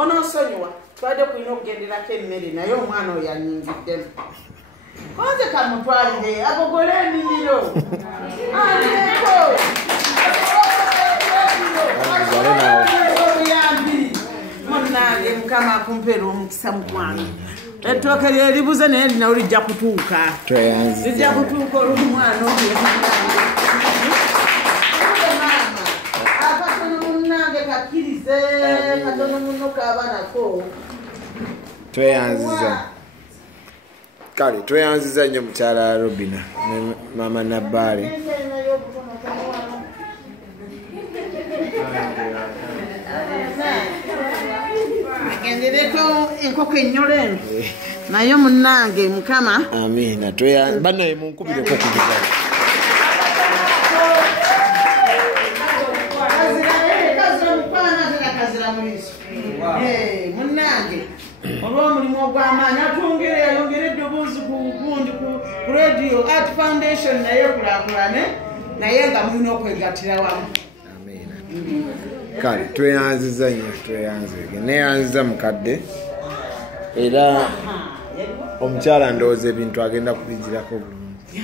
onosonyiwa twade kulina okugenderako emmere naye omwana oyo anyingiddemu konze kamutwalire abogole ennimiro aleko obuyambi munnange mukama akumpeera omukisa mukwana ettooke lyeribuze naye linawo lijja kutuuka lijja kutuuka olumwana oyo kakirize katono muno kabanako tweyanziza kale tweyanziza nnyo mukyala Robina ne mama Nabbale gendereko enkoko ennyole naye munnange mukama amina banaye munkubireko kubiza munnange olw'omulimu ogw'amaanyi atwongere yayongera eddoboozi gundi ku radio Art Foundation naye kulaakulane naye nga mulina okwegattira wamu. Kale tweyanziza nnyo neyanziza mukadde era omukyala ndowooza ebintu agenda kubigirako bulungi.